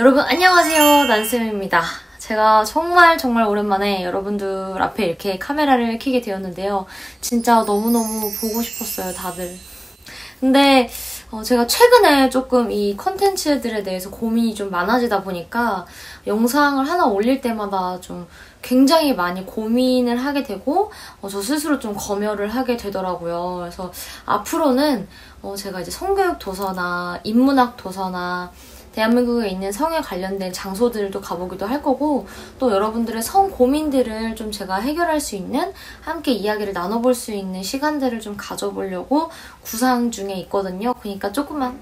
여러분 안녕하세요, 난쌤입니다. 제가 정말 오랜만에 여러분들 앞에 이렇게 카메라를 켜게 되었는데요. 진짜 너무너무 보고 싶었어요, 다들. 근데 제가 최근에 조금 이 컨텐츠들에 대해서 고민이 좀 많아지다 보니까 영상을 하나 올릴 때마다 좀 굉장히 많이 고민을 하게 되고 저 스스로 좀 검열을 하게 되더라고요. 그래서 앞으로는 제가 이제 성교육 도서나 인문학 도서나 대한민국에 있는 성에 관련된 장소들도 가보기도 할 거고, 또 여러분들의 성 고민들을 좀 제가 해결할 수 있는, 함께 이야기를 나눠볼 수 있는 시간들을 좀 가져보려고 구상 중에 있거든요. 그러니까 조금만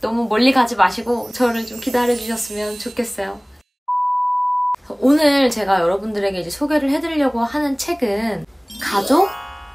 너무 멀리 가지 마시고 저를 좀 기다려주셨으면 좋겠어요. 오늘 제가 여러분들에게 이제 소개를 해드리려고 하는 책은 가족?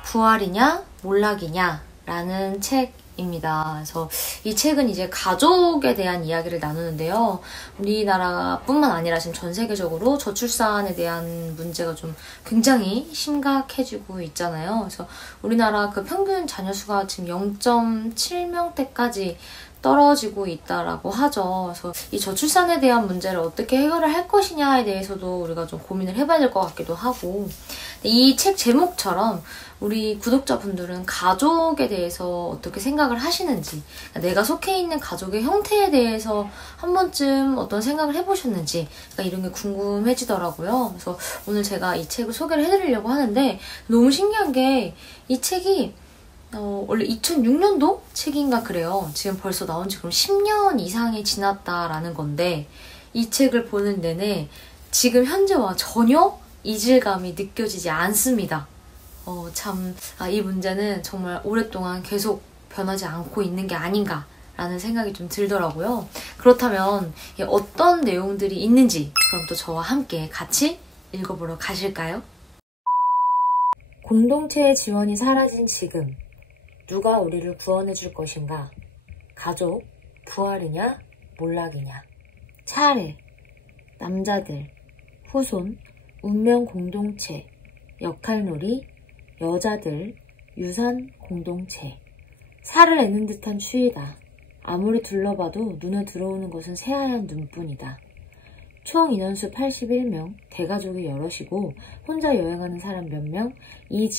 부활이냐? 몰락이냐? 라는 책입니다. 그래서 이 책은 이제 가족에 대한 이야기를 나누는데요. 우리나라뿐만 아니라 지금 전 세계적으로 저출산에 대한 문제가 좀 굉장히 심각해지고 있잖아요. 그래서 우리나라 그 평균 자녀 수가 지금 0.7명대까지 떨어지고 있다라고 하죠. 그래서 이 저출산에 대한 문제를 어떻게 해결을 할 것이냐에 대해서도 우리가 좀 고민을 해봐야 될 것 같기도 하고, 이 책 제목처럼 우리 구독자분들은 가족에 대해서 어떻게 생각을 하시는지, 내가 속해 있는 가족의 형태에 대해서 한 번쯤 어떤 생각을 해보셨는지 이런 게 궁금해지더라고요. 그래서 오늘 제가 이 책을 소개를 해드리려고 하는데, 너무 신기한 게 이 책이 원래 2006년도 책인가 그래요. 지금 벌써 나온 지 그럼 10년 이상이 지났다라는 건데, 이 책을 보는 내내 지금 현재와 전혀 이질감이 느껴지지 않습니다. 이 문제는 정말 오랫동안 계속 변하지 않고 있는 게 아닌가라는 생각이 좀 들더라고요. 그렇다면 어떤 내용들이 있는지 그럼 또 저와 함께 같이 읽어보러 가실까요? 공동체의 지원이 사라진 지금, 누가 우리를 구원해 줄 것인가? 가족, 부활이냐, 몰락이냐? 차례, 남자들, 후손, 운명 공동체, 역할놀이, 여자들, 유산 공동체. 살을 내는 듯한 추위다. 아무리 둘러봐도 눈에 들어오는 것은 새하얀 눈뿐이다. 총 인원수 81명, 대가족이 여럿이고 혼자 여행하는 사람 몇 명, 이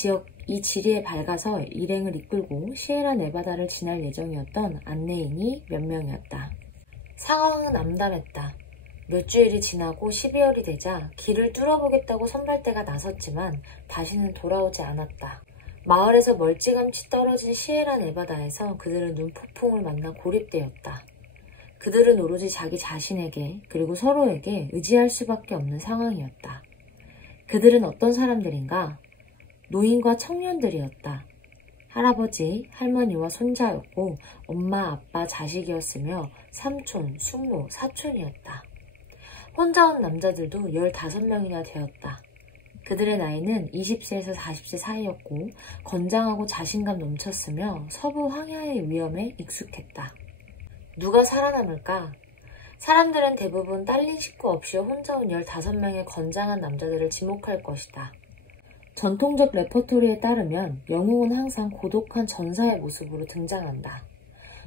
지리에 밝아서 일행을 이끌고 시에라 네바다를 지날 예정이었던 안내인이 몇 명이었다. 상황은 암담했다. 몇 주일이 지나고 12월이 되자 길을 뚫어보겠다고 선발대가 나섰지만 다시는 돌아오지 않았다. 마을에서 멀찌감치 떨어진 시에라 네바다에서 그들은 눈폭풍을 만나 고립되었다. 그들은 오로지 자기 자신에게 그리고 서로에게 의지할 수밖에 없는 상황이었다. 그들은 어떤 사람들인가? 노인과 청년들이었다. 할아버지, 할머니와 손자였고 엄마, 아빠, 자식이었으며 삼촌, 숙모, 사촌이었다. 혼자 온 남자들도 15명이나 되었다. 그들의 나이는 20세에서 40세 사이였고 건장하고 자신감 넘쳤으며 서부 황야의 위험에 익숙했다. 누가 살아남을까? 사람들은 대부분 딸린 식구 없이 혼자 온 15명의 건장한 남자들을 지목할 것이다. 전통적 레퍼토리에 따르면 영웅은 항상 고독한 전사의 모습으로 등장한다.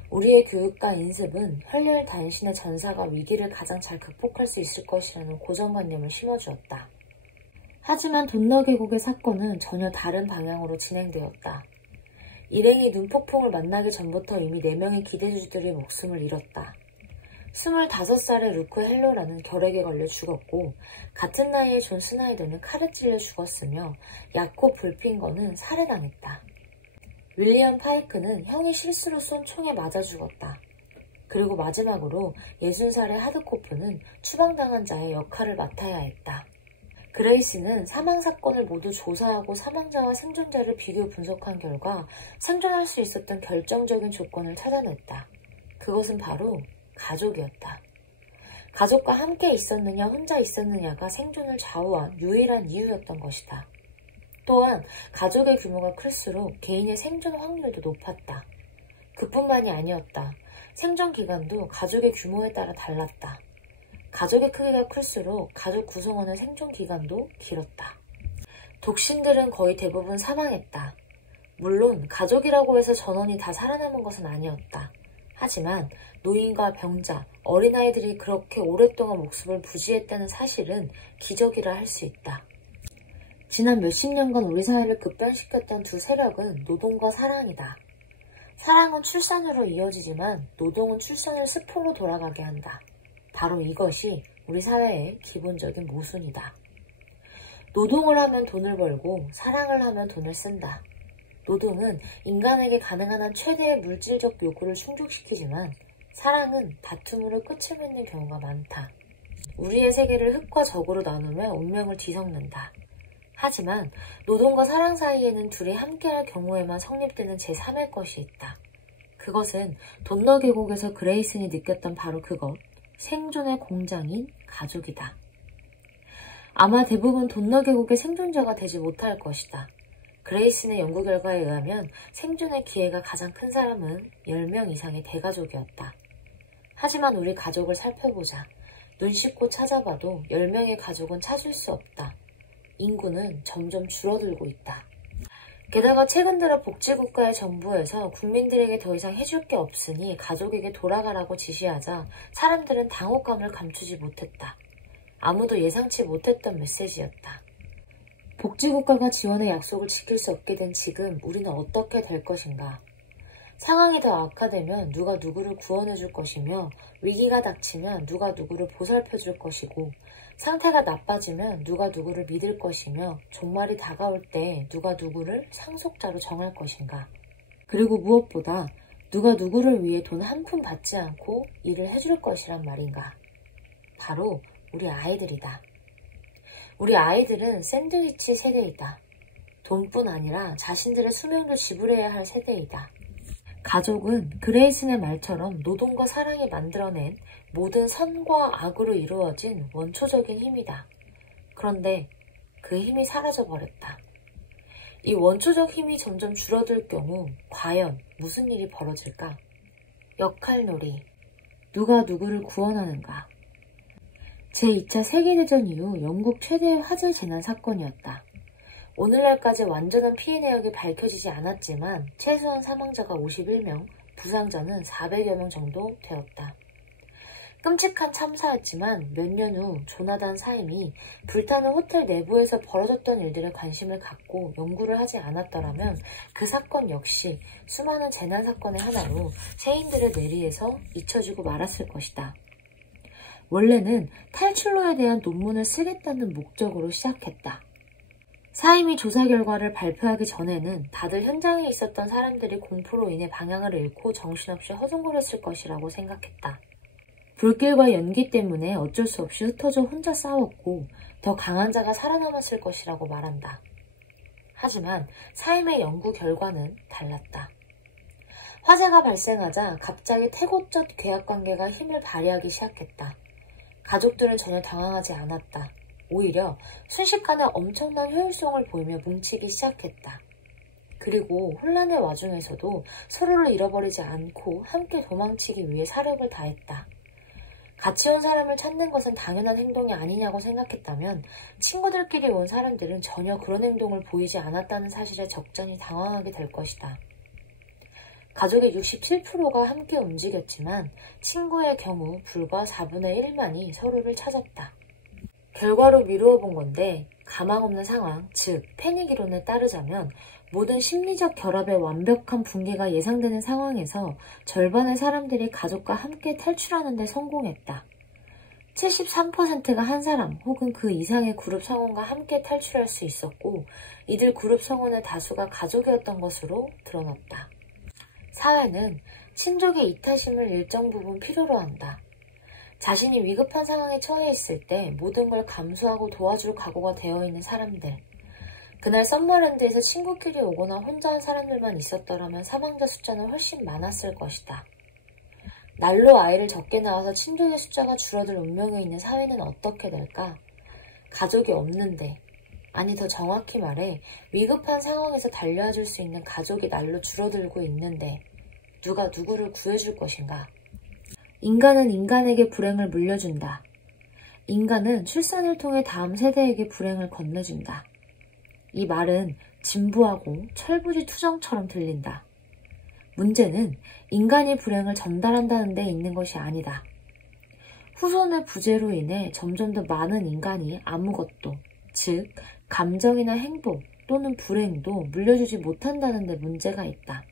우리의 교육과 인습은 혈혈단신의 전사가 위기를 가장 잘 극복할 수 있을 것이라는 고정관념을 심어주었다. 하지만 돈너 계곡의 사건은 전혀 다른 방향으로 진행되었다. 일행이 눈폭풍을 만나기 전부터 이미 4명의 기대주들이 목숨을 잃었다. 25살의 루크 헬로라는 결핵에 걸려 죽었고, 같은 나이의 존 스나이더는 칼에 찔려 죽었으며 야코 불핑거는 살해당했다. 윌리엄 파이크는 형이 실수로 쏜 총에 맞아 죽었다. 그리고 마지막으로 60살의 하드코프는 추방당한 자의 역할을 맡아야 했다. 그레이시는 사망사건을 모두 조사하고 사망자와 생존자를 비교 분석한 결과 생존할 수 있었던 결정적인 조건을 찾아냈다. 그것은 바로 가족이었다. 가족과 함께 있었느냐 혼자 있었느냐가 생존을 좌우한 유일한 이유였던 것이다. 또한 가족의 규모가 클수록 개인의 생존 확률도 높았다. 그뿐만이 아니었다. 생존 기간도 가족의 규모에 따라 달랐다. 가족의 크기가 클수록 가족 구성원의 생존 기간도 길었다. 독신들은 거의 대부분 사망했다. 물론 가족이라고 해서 전원이 다 살아남은 것은 아니었다. 하지만 노인과 병자, 어린아이들이 그렇게 오랫동안 목숨을 부지했다는 사실은 기적이라 할 수 있다. 지난 몇십 년간 우리 사회를 급변시켰던 두 세력은 노동과 사랑이다. 사랑은 출산으로 이어지지만 노동은 출산을 스포로 돌아가게 한다. 바로 이것이 우리 사회의 기본적인 모순이다. 노동을 하면 돈을 벌고 사랑을 하면 돈을 쓴다. 노동은 인간에게 가능한 한 최대의 물질적 요구를 충족시키지만 사랑은 다툼으로 끝을 맺는 경우가 많다. 우리의 세계를 흙과 적으로 나누며 운명을 뒤섞는다. 하지만 노동과 사랑 사이에는 둘이 함께할 경우에만 성립되는 제3의 것이 있다. 그것은 돈너 계곡에서 그레이슨이 느꼈던 바로 그것, 생존의 공장인 가족이다. 아마 대부분 돈너 계곡의 생존자가 되지 못할 것이다. 그레이슨의 연구 결과에 의하면 생존의 기회가 가장 큰 사람은 10명 이상의 대가족이었다. 하지만 우리 가족을 살펴보자. 눈 씻고 찾아봐도 10명의 가족은 찾을 수 없다. 인구는 점점 줄어들고 있다. 게다가 최근 들어 복지국가의 정부에서 국민들에게 더 이상 해줄 게 없으니 가족에게 돌아가라고 지시하자 사람들은 당혹감을 감추지 못했다. 아무도 예상치 못했던 메시지였다. 복지국가가 지원의 약속을 지킬 수 없게 된 지금 우리는 어떻게 될 것인가? 상황이 더 악화되면 누가 누구를 구원해줄 것이며 위기가 닥치면 누가 누구를 보살펴줄 것이고 상태가 나빠지면 누가 누구를 믿을 것이며 종말이 다가올 때 누가 누구를 상속자로 정할 것인가? 그리고 무엇보다 누가 누구를 위해 돈 한 푼 받지 않고 일을 해줄 것이란 말인가? 바로 우리 아이들이다. 우리 아이들은 샌드위치 세대이다. 돈뿐 아니라 자신들의 수명도 지불해야 할 세대이다. 가족은 그레이슨의 말처럼 노동과 사랑이 만들어낸 모든 선과 악으로 이루어진 원초적인 힘이다. 그런데 그 힘이 사라져버렸다. 이 원초적 힘이 점점 줄어들 경우 과연 무슨 일이 벌어질까? 역할놀이. 누가 누구를 구원하는가? 제2차 세계대전 이후 영국 최대의 화재 재난 사건이었다. 오늘날까지 완전한 피해 내역이 밝혀지지 않았지만 최소한 사망자가 51명, 부상자는 400여 명 정도 되었다. 끔찍한 참사였지만 몇 년 후 조나단 사임이 불타는 호텔 내부에서 벌어졌던 일들에 관심을 갖고 연구를 하지 않았더라면 그 사건 역시 수많은 재난 사건의 하나로 세인들의 뇌리에서 잊혀지고 말았을 것이다. 원래는 탈출로에 대한 논문을 쓰겠다는 목적으로 시작했다. 사임이 조사 결과를 발표하기 전에는 다들 현장에 있었던 사람들이 공포로 인해 방향을 잃고 정신없이 허둥거렸을 것이라고 생각했다. 불길과 연기 때문에 어쩔 수 없이 흩어져 혼자 싸웠고 더 강한 자가 살아남았을 것이라고 말한다. 하지만 사임의 연구 결과는 달랐다. 화재가 발생하자 갑자기 태고적 계약관계가 힘을 발휘하기 시작했다. 가족들은 전혀 당황하지 않았다. 오히려 순식간에 엄청난 효율성을 보이며 뭉치기 시작했다. 그리고 혼란의 와중에서도 서로를 잃어버리지 않고 함께 도망치기 위해 사력을 다했다. 같이 온 사람을 찾는 것은 당연한 행동이 아니냐고 생각했다면 친구들끼리 온 사람들은 전혀 그런 행동을 보이지 않았다는 사실에 적잖이 당황하게 될 것이다. 가족의 67%가 함께 움직였지만 친구의 경우 불과 4분의 1만이 서로를 찾았다. 결과로 미루어 본 건데 가망 없는 상황, 즉 패닉 이론에 따르자면 모든 심리적 결합의 완벽한 붕괴가 예상되는 상황에서 절반의 사람들이 가족과 함께 탈출하는 데 성공했다. 73%가 한 사람 혹은 그 이상의 그룹 성원과 함께 탈출할 수 있었고 이들 그룹 성원의 다수가 가족이었던 것으로 드러났다. 사회는 친족의 이타심을 일정 부분 필요로 한다. 자신이 위급한 상황에 처해 있을 때 모든 걸 감수하고 도와줄 각오가 되어 있는 사람들. 그날 썸머랜드에서 친구끼리 오거나 혼자 한 사람들만 있었더라면 사망자 숫자는 훨씬 많았을 것이다. 날로 아이를 적게 낳아서 친족의 숫자가 줄어들 운명에 있는 사회는 어떻게 될까? 가족이 없는데, 아니 더 정확히 말해 위급한 상황에서 달려줄 수 있는 가족이 날로 줄어들고 있는데 누가 누구를 구해줄 것인가? 인간은 인간에게 불행을 물려준다. 인간은 출산을 통해 다음 세대에게 불행을 건네준다. 이 말은 진부하고 철부지투정처럼 들린다. 문제는 인간이 불행을 전달한다는 데 있는 것이 아니다. 후손의 부재로 인해 점점 더 많은 인간이 아무것도, 즉 감정이나 행복 또는 불행도 물려주지 못한다는 데 문제가 있다.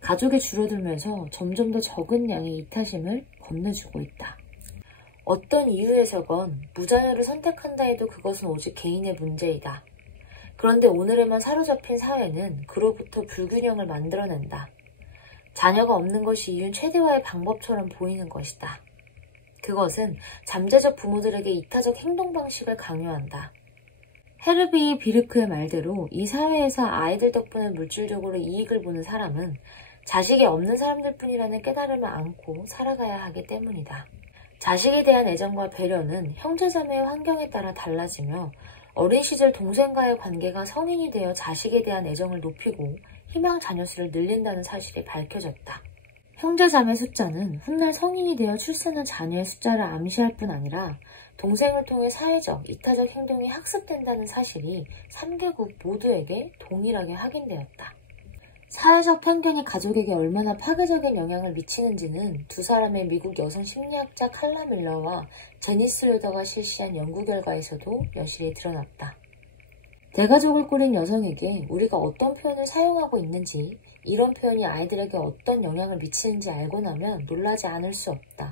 가족이 줄어들면서 점점 더 적은 양의 이타심을 건네주고 있다. 어떤 이유에서건 무자녀를 선택한다 해도 그것은 오직 개인의 문제이다. 그런데 오늘에만 사로잡힌 사회는 그로부터 불균형을 만들어낸다. 자녀가 없는 것이 이윤 최대화의 방법처럼 보이는 것이다. 그것은 잠재적 부모들에게 이타적 행동 방식을 강요한다. 헤르비 비르크의 말대로 이 사회에서 아이들 덕분에 물질적으로 이익을 보는 사람은 자식이 없는 사람들뿐이라는 깨달음을 안고 살아가야 하기 때문이다. 자식에 대한 애정과 배려는 형제자매의 환경에 따라 달라지며 어린 시절 동생과의 관계가 성인이 되어 자식에 대한 애정을 높이고 희망 자녀 수를 늘린다는 사실이 밝혀졌다. 형제자매 숫자는 훗날 성인이 되어 출산한 자녀의 숫자를 암시할 뿐 아니라 동생을 통해 사회적, 이타적 행동이 학습된다는 사실이 3개국 모두에게 동일하게 확인되었다. 사회적 편견이 가족에게 얼마나 파괴적인 영향을 미치는지는 두 사람의 미국 여성 심리학자 칼라 밀러와 제니스 료더가 실시한 연구 결과에서도 여실히 드러났다. 대가족을 꾸린 여성에게 우리가 어떤 표현을 사용하고 있는지, 이런 표현이 아이들에게 어떤 영향을 미치는지 알고 나면 놀라지 않을 수 없다.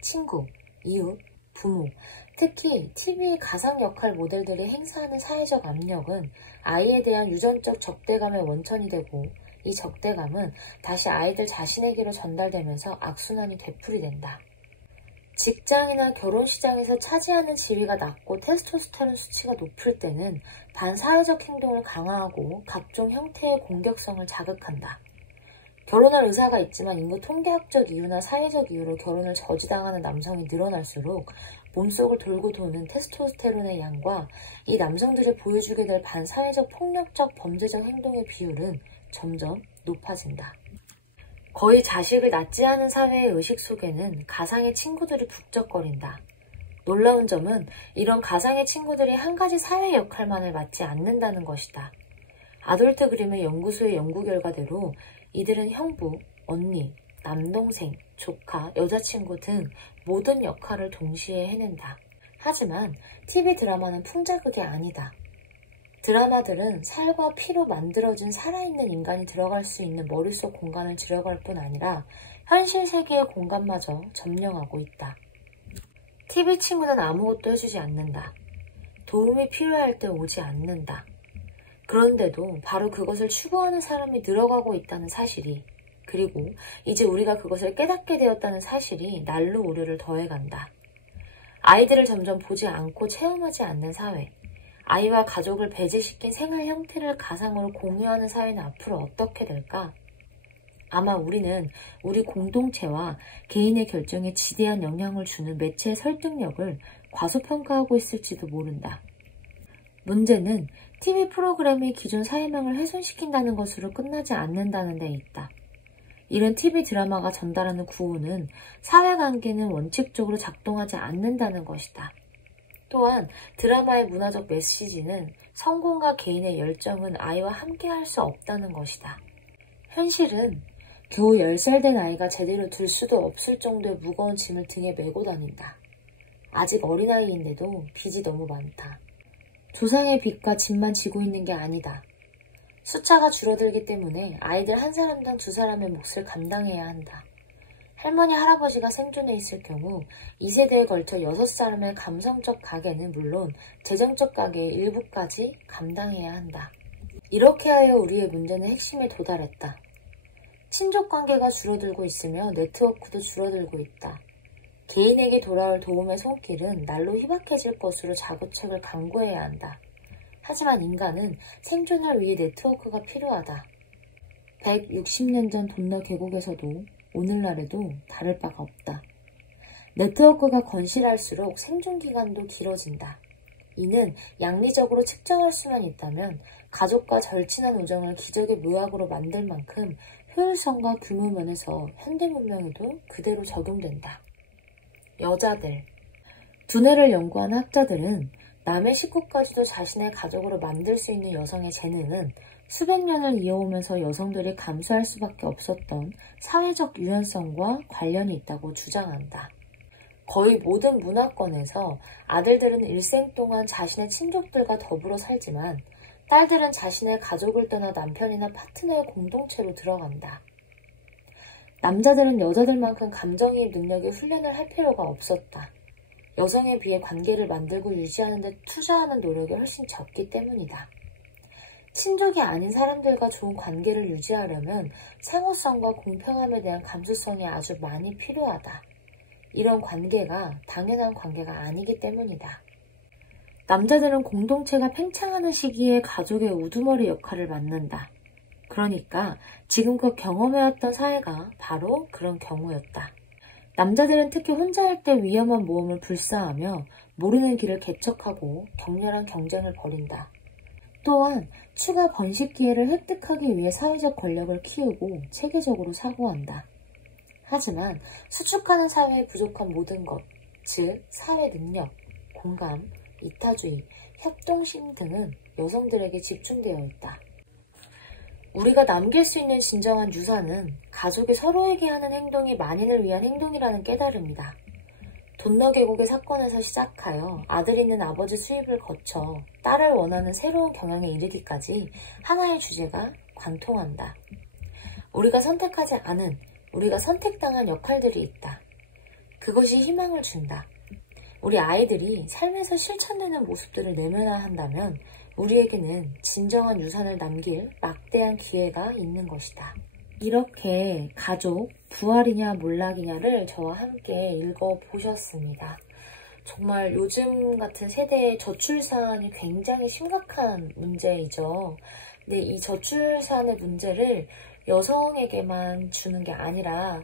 친구, 이웃, 부모, 특히 TV의 가상 역할 모델들이 행사하는 사회적 압력은 아이에 대한 유전적 적대감의 원천이 되고, 이 적대감은 다시 아이들 자신에게로 전달되면서 악순환이 되풀이된다. 직장이나 결혼 시장에서 차지하는 지위가 낮고 테스토스테론 수치가 높을 때는 반사회적 행동을 강화하고 각종 형태의 공격성을 자극한다. 결혼할 의사가 있지만 인구 통계학적 이유나 사회적 이유로 결혼을 저지당하는 남성이 늘어날수록 몸속을 돌고 도는 테스토스테론의 양과 이 남성들이 보여주게 될 반사회적 폭력적 범죄적 행동의 비율은 점점 높아진다. 거의 자식을 낳지 않은 사회의 의식 속에는 가상의 친구들이 북적거린다. 놀라운 점은 이런 가상의 친구들이 한 가지 사회 역할만을 맡지 않는다는 것이다. 아돌트 그림의 연구소의 연구 결과대로 이들은 형부, 언니, 남동생, 조카, 여자친구 등 모든 역할을 동시에 해낸다. 하지만 TV 드라마는 풍자극이 아니다. 드라마들은 살과 피로 만들어진 살아있는 인간이 들어갈 수 있는 머릿속 공간을 들어갈 뿐 아니라 현실 세계의 공간마저 점령하고 있다. TV 친구는 아무것도 해주지 않는다. 도움이 필요할 때 오지 않는다. 그런데도 바로 그것을 추구하는 사람이 늘어가고 있다는 사실이, 그리고 이제 우리가 그것을 깨닫게 되었다는 사실이 날로 우려를 더해간다. 아이들을 점점 보지 않고 체험하지 않는 사회, 아이와 가족을 배제시킨 생활 형태를 가상으로 공유하는 사회는 앞으로 어떻게 될까? 아마 우리는 우리 공동체와 개인의 결정에 지대한 영향을 주는 매체의 설득력을 과소평가하고 있을지도 모른다. 문제는 TV 프로그램이 기존 사회망을 훼손시킨다는 것으로 끝나지 않는다는 데 있다. 이런 TV 드라마가 전달하는 구호는 사회관계는 원칙적으로 작동하지 않는다는 것이다. 또한 드라마의 문화적 메시지는 성공과 개인의 열정은 아이와 함께할 수 없다는 것이다. 현실은 겨우 10살 된 아이가 제대로 들 수도 없을 정도의 무거운 짐을 등에 메고 다닌다. 아직 어린아이인데도 빚이 너무 많다. 조상의 빚과 짐만 지고 있는 게 아니다. 숫자가 줄어들기 때문에 아이들 한 사람당 2사람의 몫을 감당해야 한다. 할머니, 할아버지가 생존해 있을 경우 2세대에 걸쳐 6사람의 감성적 가계는 물론 재정적 가계의 일부까지 감당해야 한다. 이렇게 하여 우리의 문제는 핵심에 도달했다. 친족관계가 줄어들고 있으며 네트워크도 줄어들고 있다. 개인에게 돌아올 도움의 손길은 날로 희박해질 것으로 자구책을 강구해야 한다. 하지만 인간은 생존을 위해 네트워크가 필요하다. 160년 전 돈너 계곡에서도 오늘날에도 다를 바가 없다. 네트워크가 건실할수록 생존기간도 길어진다. 이는 양리적으로 측정할 수만 있다면 가족과 절친한 우정을 기적의 묘약으로 만들 만큼 효율성과 규모 면에서 현대문명에도 그대로 적용된다. 여자들. 두뇌를 연구한 학자들은 남의 식구까지도 자신의 가족으로 만들 수 있는 여성의 재능은 수백 년을 이어오면서 여성들이 감수할 수밖에 없었던 사회적 유연성과 관련이 있다고 주장한다. 거의 모든 문화권에서 아들들은 일생 동안 자신의 친족들과 더불어 살지만 딸들은 자신의 가족을 떠나 남편이나 파트너의 공동체로 들어간다. 남자들은 여자들만큼 감정이입 능력의 훈련을 할 필요가 없었다. 여성에 비해 관계를 만들고 유지하는 데 투자하는 노력이 훨씬 적기 때문이다. 친족이 아닌 사람들과 좋은 관계를 유지하려면 상호성과 공평함에 대한 감수성이 아주 많이 필요하다. 이런 관계가 당연한 관계가 아니기 때문이다. 남자들은 공동체가 팽창하는 시기에 가족의 우두머리 역할을 맡는다. 그러니까 지금껏 경험해왔던 사회가 바로 그런 경우였다. 남자들은 특히 혼자 할 때 위험한 모험을 불사하며 모르는 길을 개척하고 격렬한 경쟁을 벌인다. 또한 추가 번식 기회를 획득하기 위해 사회적 권력을 키우고 체계적으로 사고한다. 하지만 수축하는 사회에 부족한 모든 것, 즉 사회 능력, 공감, 이타주의, 협동심 등은 여성들에게 집중되어 있다. 우리가 남길 수 있는 진정한 유산은 가족이 서로에게 하는 행동이 만인을 위한 행동이라는 깨달음이다. 돈너 계곡의 사건에서 시작하여 아들 있는 아버지 수입을 거쳐 딸을 원하는 새로운 경향에 이르기까지 하나의 주제가 관통한다. 우리가 선택하지 않은, 우리가 선택당한 역할들이 있다. 그것이 희망을 준다. 우리 아이들이 삶에서 실천되는 모습들을 내면화한다면 우리에게는 진정한 유산을 남길 막대한 기회가 있는 것이다. 이렇게 가족, 부활이냐 몰락이냐를 저와 함께 읽어보셨습니다. 정말 요즘 같은 세대의 저출산이 굉장히 심각한 문제이죠. 근데 이 저출산의 문제를 여성에게만 주는 게 아니라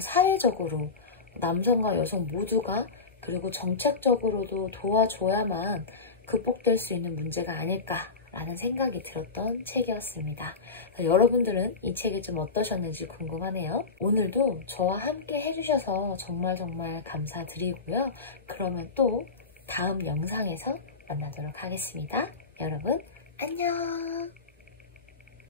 사회적으로 남성과 여성 모두가 그리고 정책적으로도 도와줘야만 극복될 수 있는 문제가 아닐까라는 생각이 들었던 책이었습니다. 여러분들은 이 책이 좀 어떠셨는지 궁금하네요. 오늘도 저와 함께 해주셔서 정말 감사드리고요. 그러면 또 다음 영상에서 만나도록 하겠습니다. 여러분 안녕.